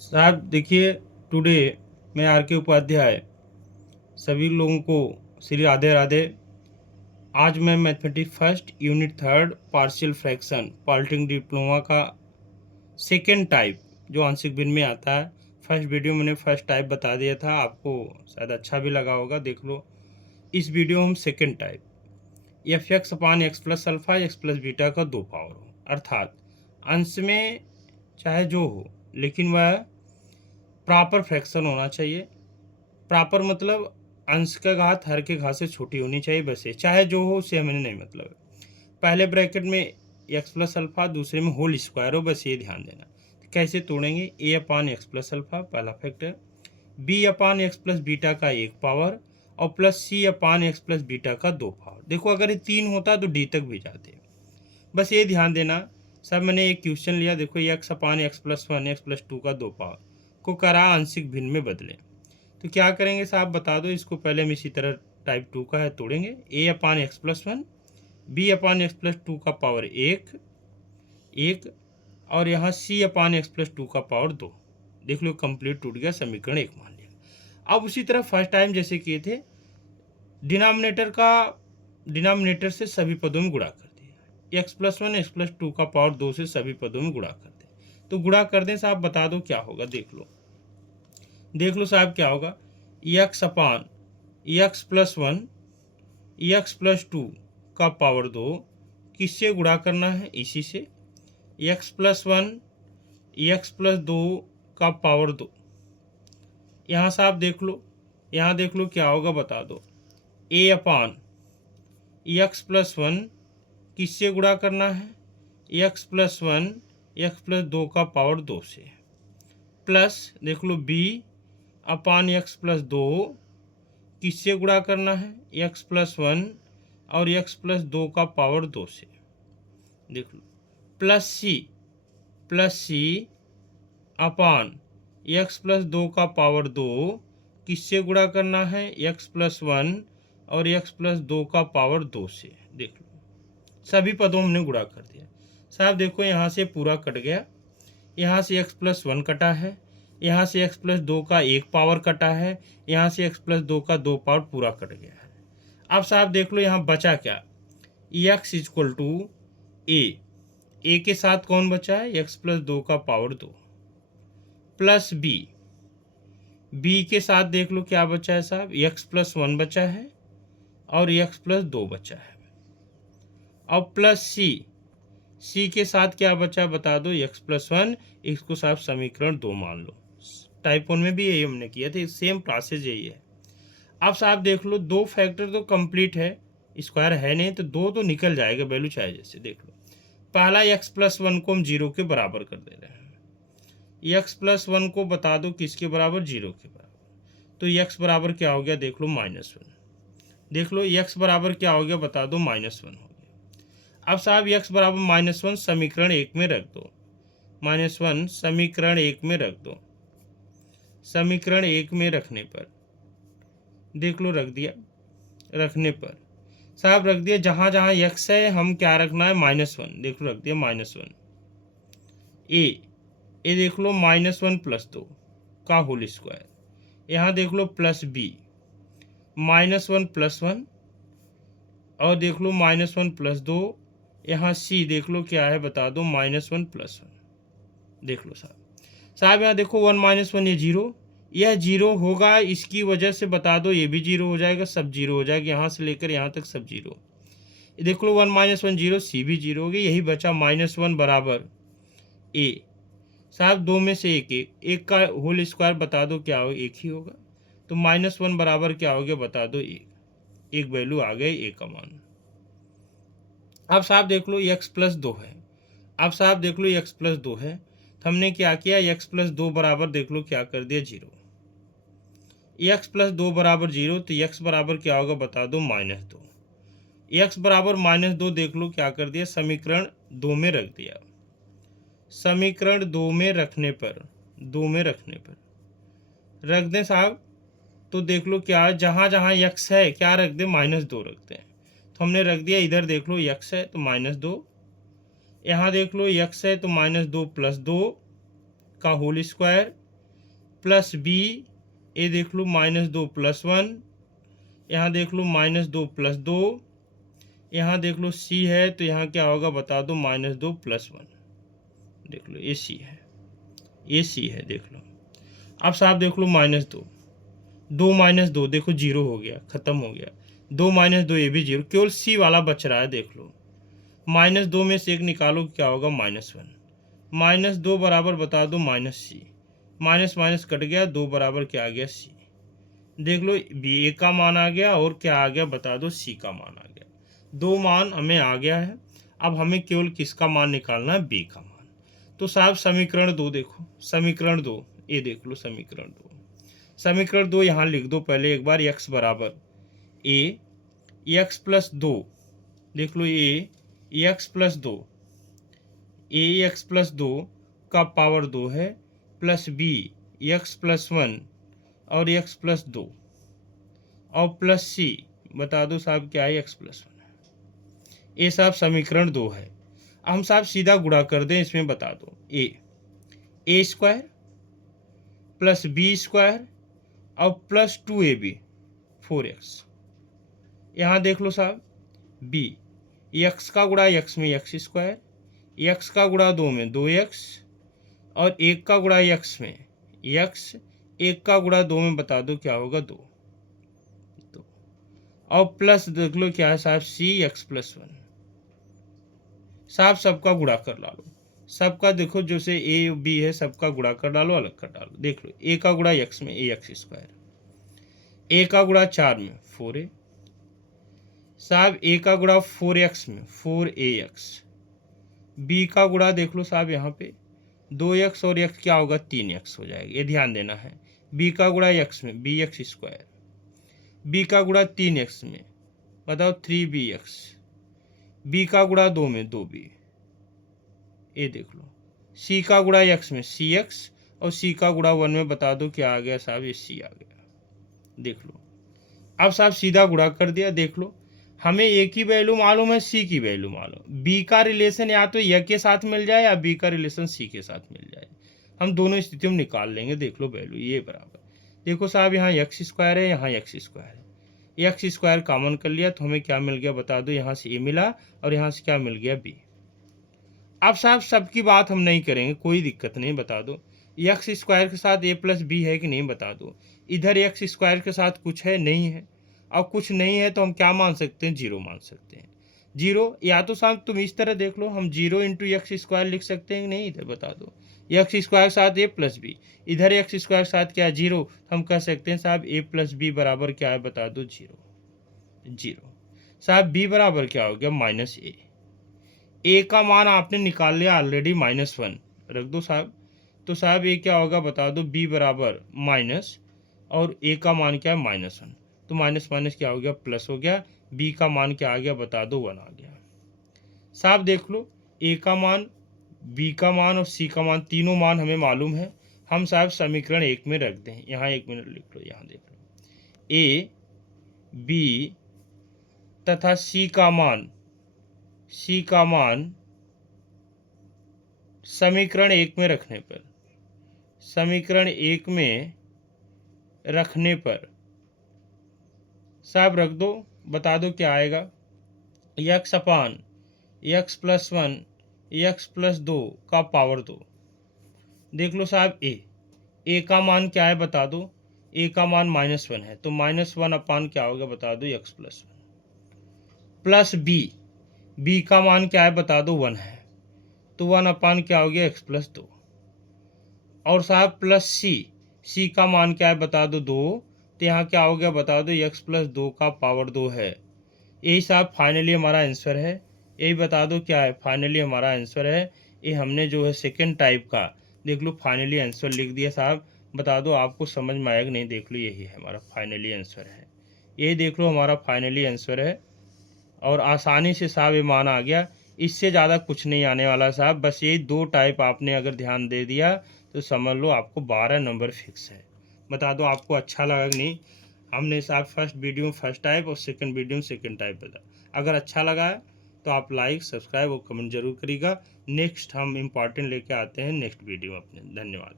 साहब देखिए, टुडे मैं आर के उपाध्याय सभी लोगों को श्री राधे राधे। आज मैं mathematics first unit third partial fraction polytechnic diploma का सेकेंड टाइप जो आंशिक भिन्न में आता है। फर्स्ट वीडियो मैंने फर्स्ट टाइप बता दिया था, आपको शायद अच्छा भी लगा होगा, देख लो। इस वीडियो में हम second type F x upon x plus alpha x plus beta का 2 पावर हो, अर्थात अंश में चाहे जो हो लेकिन वह प्रॉपर फ्रैक्शन होना चाहिए। प्रॉपर मतलब अंश का घात हर के घात से छोटी होनी चाहिए, बस ये चाहे जो हो उससे हमें नहीं मतलब है। पहले ब्रैकेट में एक्स प्लस अल्फा, दूसरे में होल स्क्वायर हो, बस ये ध्यान देना। तो कैसे तोड़ेंगे? ए अपान एक्स प्लस अल्फा पहला फैक्टर, बी अपान एक्स प्लस बीटा का 1 पावर और प्लस सी अपान एक्स प्लस बीटा का 2 पावर। देखो अगर ये 3 होता तो डी तक भी जाते, बस ये ध्यान देना। सब मैंने एक क्वेश्चन लिया, देखो x upon x plus one x plus two का 2 पावर को करा आंशिक भिन्न में बदले। तो क्या करेंगे साहब बता दो। इसको पहले हम इसी तरह टाइप 2 का है तोड़ेंगे। ए अपान एक्स प्लस वन, बी अपान एक्स प्लस टू का पावर 1 और यहाँ सी अपान एक्स प्लस टू का पावर 2। देख लो कंप्लीट टूट गया, समीकरण 1 मान लिया। अब उसी तरह फर्स्ट टाइम जैसे किए थे, डिनोमिनेटर से सभी पदों में गुणा कर दिया। X plus one x plus two का पावर 2 से सभी पदों में गुणा कर दें। तो गुणा कर दें साहब, बता दो क्या होगा। देख लो साहब क्या होगा। X upon x plus one x plus two का पावर 2 किससे गुणा करना है? इसी से। X plus one x plus दो का पावर 2। यहाँ साहब देख लो, यहाँ देख लो क्या होगा बता दो। ए अपान एक्स प्लस वन किससे गुणा करना है? X plus one x plus दो का पावर 2 से, प्लस देख लो बी अपान एक्स प्लस दो किससे गुणा करना है? एक्स प्लस वन और एक्स प्लस दो का पावर 2 से, देख लो, प्लस सी अपान एक्स प्लस दो का पावर 2 किससे गुणा करना है? एक्स प्लस वन और एक्स प्लस दो का पावर 2 से। देख लो सभी पदों में हमने गुणा कर दिया। साहब देखो यहाँ से पूरा कट गया, यहाँ से एक्स प्लस वन कटा है, यहाँ से एक्स प्लस दो का 1 पावर कटा है, यहाँ से एक्स प्लस दो का 2 पावर पूरा कट गया है। अब साहब देख लो यहाँ बचा क्या? एक्स इक्वल टू ए के साथ कौन बचा है? एक्स प्लस दो का पावर 2 प्लस बी के साथ देख लो क्या बचा है साहब? एक्स प्लस वन बचा है और एक्स प्लस दो बचा है, और प्लस सी के साथ क्या बचा बता दो? X plus one. इसको साहब समीकरण 2 मान लो। टाइप 1 में भी यही हमने किया था, सेम प्रोसेस यही है। अब साहब देख लो दो फैक्टर तो कंप्लीट है, स्क्वायर है नहीं, तो दो तो निकल जाएगा वैल्यू चाहे जैसे। देख लो पहला एक्स प्लस वन को हम 0 के बराबर कर दे रहे हैं। एक्स प्लस वन को बता दो किसके बराबर? 0 के बराबर। तो एक्स बराबर क्या हो गया? देख लो -1। देख लो एक्स बराबर क्या हो गया बता दो? -1 हो गया। अब साहब एक्स बराबर -1 समीकरण 1 में रख दो। -1 समीकरण 1 में रख दो। समीकरण 1 में रखने पर देख लो रख दिया। रखने पर साहब रख दिया, जहाँ जहाँ एक्स है हम क्या रखना है? -1। देख लो रख दिया -1। ए देख लो -1 प्लस 2 का होल स्क्वायर। यहाँ देख लो प्लस बी -1 प्लस 1 और देख लो -1 प्लस 2। यहाँ सी देख लो क्या है बता दो? -1 प्लस 1। देख लो साहब यहाँ देखो 1 -1 ये 0, यह 0 होगा, इसकी वजह से बता दो ये भी 0 हो जाएगा, सब 0 हो जाएगा, यहाँ से लेकर यहाँ तक सब 0। देख लो 1 -1 0, सी भी 0 हो गई, यही बचा -1 बराबर ए। साहब दो में से एक का होल स्क्वायर बता दो क्या हो? एक ही होगा। तो -1 बराबर क्या हो गया बता दो? एक वैल्यू आ गई ए का मान। अब साहब देख लो एक्स प्लस 2 है। अब साहब देख लो एक्स प्लस 2 है, तो हमने क्या किया? एक्स प्लस 2 बराबर देख लो क्या कर दिया? 0। एक्स प्लस 2 बराबर 0, तो एक्स बराबर क्या होगा बता दो? -2। एक्स बराबर -2 देख लो क्या कर दिया? समीकरण 2 में रख दिया। समीकरण 2 में रखने पर रख दें साहब, तो देख लो क्या जहाँ जहाँ एक्स है क्या रख दें? -2 रखते हैं। तो हमने रख दिया, इधर देख लो एक्स है तो -2, यहाँ देख लो एक्स है तो -2 प्लस 2 का होल स्क्वायर प्लस बी, ये देख लो -2 + 1, यहाँ देख लो -2 + 2, यहाँ देख लो सी है तो यहाँ क्या होगा बता दो -2 + 1, देख लो ये सी है, ये सी है, देख लो। अब साहब देख लो -2, 2 - 2 देखो 0 हो गया, ख़त्म हो गया। 2 - 2 ये भी 0, केवल सी वाला बच रहा है, देख लो। -2 में से एक निकालो क्या होगा -1, -2 बराबर बता दो -c, माइनस माइनस कट गया, 2 बराबर क्या आ गया सी। देख लो बी ए का मान आ गया और क्या आ गया बता दो सी का मान आ गया। 2 मान हमें आ गया है। अब हमें केवल किसका मान निकालना है, बी का मान। तो साहब समीकरण 2 देखो, समीकरण 2 ये देख लो, समीकरण 2, समीकरण 2 यहाँ लिख दो पहले एक बार। x बराबर ए एक्स प्लस 2, देख लो ए एक्स प्लस 2, ए एक्स प्लस 2 का पावर 2 है, प्लस बी एक्स प्लस 1 और एक्स प्लस 2 और प्लस सी बता दो साहब क्या है, एक्स प्लस 1 है। ये साहब समीकरण 2 है। हम साहब सीधा गुणा कर दें, इसमें बता दो ए स्क्वायर प्लस बी स्क्वायर और प्लस 2ab 4x। यहाँ देख लो साहब बी एक्स का गुणा एक्स में एक्स स्क्वायर, एक्स का गुणा 2 में 2x और 1 का गुणा एक्स में एक्स, 1 का गुणा 2 में बता दो क्या होगा 2 और प्लस देख लो क्या है साहब सी एक्स प्लस 1। साहब सबका गुणा कर डालो, सबका देखो जैसे ए बी है सबका गुणा कर डालो, अलग कर डालो। देख लो ए का गुणा एक्स में ए एक्स स्क्वायर, ए का गुणा 4 में 4a, साहब ए का गुणा 4x में 4ax, बी का गुणा देख लो साहब यहाँ पे 2x और x क्या होगा 3x हो जाएगा, ये ध्यान देना है। बी का गुणा x में बी एक्स स्क्वायर, बी का गुणा 3x में बताओ 3bx, बी का गुणा 2 में 2b, ये देख लो। सी का गुणा x में cx और सी का गुणा 1 में बता दो क्या आ गया साहब, ये सी आ गया, देख लो। अब साहब सीधा गुणा कर दिया, देख लो हमें ए की वैल्यू मालूम है, सी की वैल्यू मालूम। बी का रिलेशन या तो य के साथ मिल जाए या बी का रिलेशन सी के साथ मिल जाए, हम दोनों स्थितियों में निकाल लेंगे। देख लो वैल्यू ये बराबर, देखो साहब यहाँ एक्स स्क्वायर है, यहाँ एक्स स्क्वायर है, एक्स स्क्वायर कॉमन कर लिया तो हमें क्या मिल गया बता दो, यहाँ से ए मिला और यहाँ से क्या मिल गया बी। अब साहब सबकी बात हम नहीं करेंगे, कोई दिक्कत नहीं, बता दो एक्स स्क्वायर के साथ ए प्लस बी है कि नहीं बता दो। इधर एक्स स्क्वायर के साथ कुछ है नहीं है, और कुछ नहीं है तो हम क्या मान सकते हैं, जीरो मान सकते हैं। जीरो या तो साहब तुम इस तरह देख लो, हम 0 × एक्स स्क्वायर लिख सकते हैं नहीं, इधर बता दो एक्स स्क्वायर के साथ ए प्लस बी, इधर एक्स स्क्वायर के साथ क्या जीरो, हम कह सकते हैं साहब ए प्लस बी बराबर क्या है बता दो जीरो। साहब बी बराबर क्या हो गया -a, ए का मान आपने निकाल लिया ऑलरेडी -1 रख दो साहब, तो साहब ये क्या होगा बता दो, बी बराबर माइनस और ए का मान क्या है -1, तो माइनस माइनस क्या हो गया प्लस हो गया, बी का मान क्या आ गया बता दो 1 आ गया। साहब देख लो ए का मान, बी का मान और सी का मान, तीनों मान हमें मालूम है। हम साहब समीकरण 1 में रख दें, यहाँ 1 मिनट लिख लो, यहाँ देख लो ए बी तथा सी का मान समीकरण 1 में रखने पर, समीकरण 1 में रखने पर साहब रख दो, बता दो क्या आएगा, x अपान एक्स प्लस 1 एक्स प्लस 2 का पावर 2। देख लो साहब ए का मान क्या है बता दो, ए का मान -1 है तो -1 अपान क्या होगा बता दो एक्स प्लस 1, प्लस बी का मान क्या है बता दो 1 है तो 1 अपान क्या हो गया एक्स प्लस 2, और साहब प्लस सी का मान क्या है बता दो 2, तो यहाँ क्या हो गया बता दो एक्स प्लस 2 का पावर 2 है। यही साहब फाइनली हमारा आंसर है, यही बता दो क्या है फाइनली हमारा आंसर है। ये हमने जो है सेकंड टाइप का देख लो फाइनली आंसर लिख दिया साहब, बता दो आपको समझ में आएगा नहीं, देख लो यही है हमारा फाइनली आंसर है, यही देख लो हमारा फाइनली आंसर है। और आसानी से साहब ये मान आ गया, इससे ज़्यादा कुछ नहीं आने वाला साहब, बस यही 2 टाइप आपने अगर ध्यान दे दिया तो समझ लो आपको 12 नंबर फिक्स है। बता दो आपको अच्छा लगा कि नहीं। हमने साहब फर्स्ट वीडियो में फर्स्ट टाइप और सेकंड वीडियो में सेकंड टाइप बता, अगर अच्छा लगा है तो आप लाइक सब्सक्राइब और कमेंट जरूर करिएगा। नेक्स्ट हम इम्पॉर्टेंट लेके आते हैं नेक्स्ट वीडियो अपने। धन्यवाद।